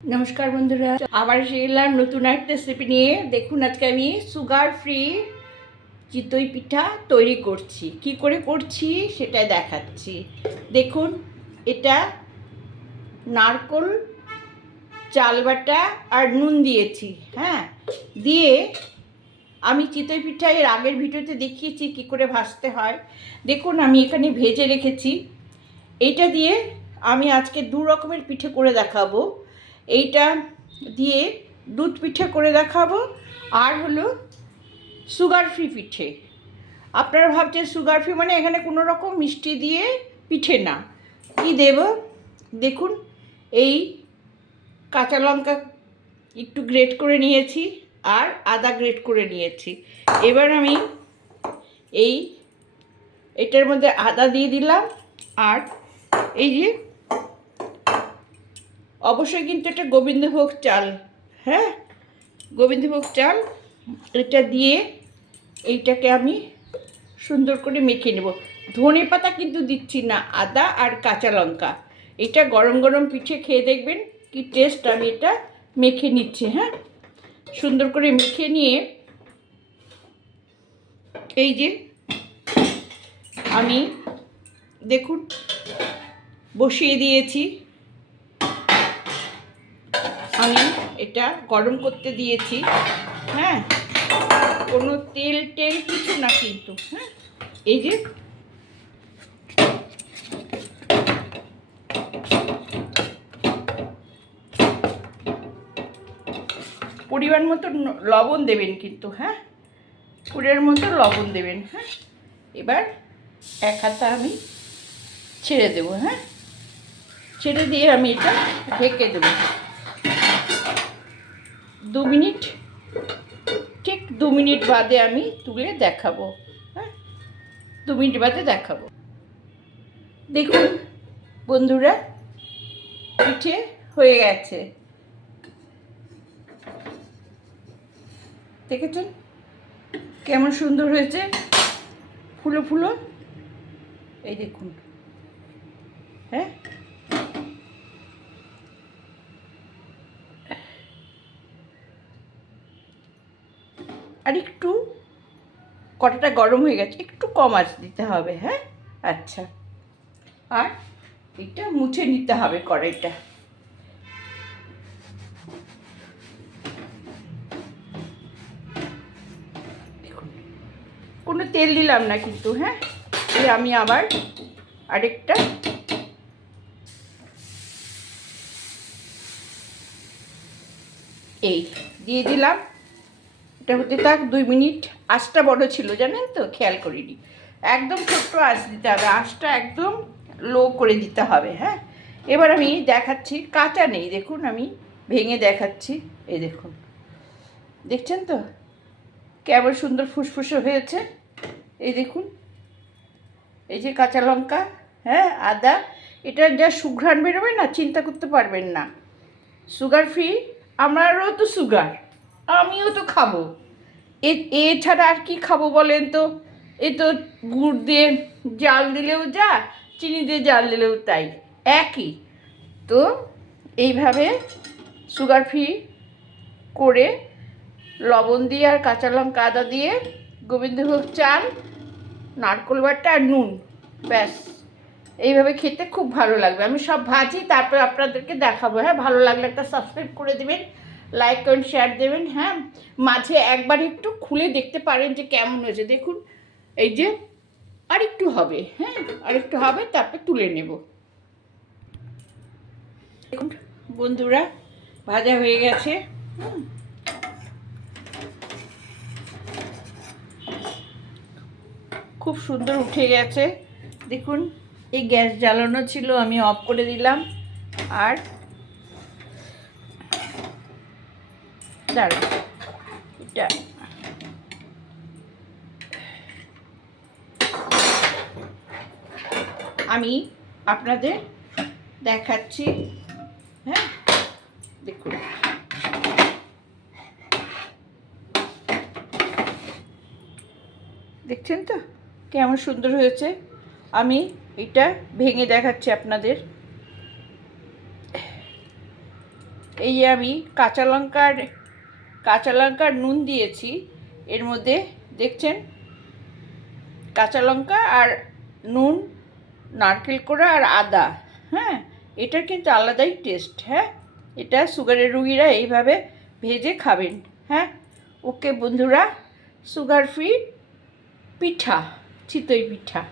নমস্কার বন্ধুরা, আবার এলাম নতুন একটা রেসিপি নিয়ে দেখুন আজকে আমি সুগার ফ্রি চিতই পিঠা তৈরি করছি। কি করে করছি সেটাই দেখাচ্ছি। দেখুন, এটা নারকল, চাল বাটা আর নুন দিয়েছি হ্যাঁ? দিয়ে আমি চিতই পিঠা এর আগের ভিডিওতে দেখিয়েছি কি করে ভাজতে হয়। দেখুন, আমি এখানে ভেজে রেখেছি। এটা দিয়ে আমি আজকে দু রকমের পিঠে করে দেখাবো। এইটা দিয়ে দুধ পিঠে করে দেখাবো। আর হলো সুগার ফ্রি পিঠে। আপনারা ভাবছেন সুগার ফ্রি মানে এখানে কোনো রকম মিষ্টি দিয়ে পিঠে না। কি দেব? দেখুন, এই কাঁচা লঙ্কা একটু গ্রেট করে নিয়েছি আর আদা গ্রেট করে নিয়েছি। এবার আমি এই, এটার মধ্যে আদা দিয়ে দিলাম। আর এই যে অবশ্যই কিন্তু এটা গোবিন্দভোগ চাল হ্যাঁ? গোবিন্দভোগ চাল, এটা দিয়ে এইটাকে আমি সুন্দর করে মেখে নেব। ধনে পাতা কিন্তু দিচ্ছি না, আদা আর কাঁচা লঙ্কা। এটা গরম গরম পিঠে খেয়ে দেখবেন কি টেস্ট আমি এটা মেখে নিচ্ছি হ্যাঁ? সুন্দর করে মেখে নিয়ে এই যে আমি দেখুন, বসিয়ে দিয়েছি। আমি এটা গরম করতে দিয়েছি। হ্যাঁ? কোনো তেল টেল কিছু না কিন্তু হ্যাঁ? এই যে পরিমাণ মতো লবণ দেবেন কিন্তু হ্যাঁ? পরিমাণ মতো লবণ দেবেন হ্যাঁ? এবার এক হাতা আমি ছেড়ে দেবো হ্যাঁ? ছেড়ে দিয়ে আমি এটা ঢেকে দেবো। দু মিনিট, ঠিক দু মিনিট বাদে আমি তুলে দেখাবো হ্যাঁ? দু মিনিট বাদে দেখাবো। দেখুন বন্ধুরা, পিঠে হয়ে গেছে। দেখেছেন? কেমন সুন্দর হয়েছে? ফুলো ফুলো এই দেখুন। হ্যাঁ? আর একটু কটাটা গরম হয়ে গেছে, একটু কম আঁচ দিতে হবে হ্যাঁ? আচ্ছা। আর এটা মুছে নিতে হবে কড়াইটা। কোনো তেল দিলাম না কিন্তু হ্যাঁ? আমি আবার আরেকটা এই দিয়ে দিলাম। এটা হতে থাক দুই মিনিট। আঁচটা বড় ছিল, জানেন তো? খেয়াল করিনি। একদম ছোট্ট আঁচ দিতে হবে। আঁচটা একদম লো করে দিতে হবে হ্যাঁ? এবার আমি দেখাচ্ছি, কাঁচা নেই, দেখুন আমি ভেঙে দেখাচ্ছি। এই দেখুন। দেখছেন তো? কেমন সুন্দর ফুসফুসে হয়েছে। এই দেখুন। এই যে কাঁচা লঙ্কা হ্যাঁ আদা এটার যা সুঘ্রাণ বেরোবে না, চিন্তা করতে পারবেন না। সুগার ফ্রি আমারও তো সুগার আমিও তো খাব। এ, এছাড়া আর কি খাব বলেন তো? এ তো গুড় দিয়ে জাল দিলেও যা, চিনি দিয়ে জাল দিলেও তাই। একই। তো এইভাবে সুগার ফ্রি করে লবণ দিয়ে আর কাঁচা লঙ্কা আদা দিয়ে গোবিন্দভোগ চাল, নারকোল বাটা আর নুন, ব্যাস। এইভাবে খেতে খুব ভালো লাগবে। আমি সব ভাজি, তারপর আপনাদেরকে দেখাবো। হ্যাঁ ভালো লাগলে একটা সাবস্ক্রাইব করে দেবেন। লাইক করেন শেয়ার দেবেন হ্যাঁ? মাঝে একবার একটু খুলে দেখতে পারেন যে কেমন হয়েছে। দেখুন, এই যে আর একটু হবে হ্যাঁ? আর একটু হবে, তারপর তুলে নেব। দেখুন, বন্ধুরা, ভাজা হয়ে গেছে। হুম। খুব সুন্দর উঠে গেছে। দেখুন, এই গ্যাস জ্বালানো ছিল, আমি অফ করে দিলাম। আর দাঁড়া এটা আমি আপনাদের দেখাচ্ছি হ্যাঁ? দেখুন। দেখছেন তো? কেমন সুন্দর হয়েছে? আমি এটা ভেঙে দেখাচ্ছি আপনাদের। এই আমি কাঁচা লঙ্কার কাঁচা লঙ্কার নুন দিয়েছি, এর মধ্যে দেখছেন? কাঁচা লঙ্কা আর নুন, নারকেল কোড়া আর আদা হ্যাঁ? এটার কিন্তু আলাদাই টেস্ট হ্যাঁ? এটা সুগারের রুগীরা এইভাবে ভেজে খাবেন হ্যাঁ? ওকে বন্ধুরা সুগার ফ্রি পিঠা, চিতই পিঠা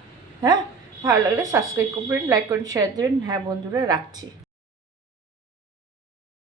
হ্যাঁ? ভালো লাগলে সাবস্ক্রাইব করবেন লাইক করুন শেয়ার দেবেন হ্যাঁ বন্ধুরা, রাখছি।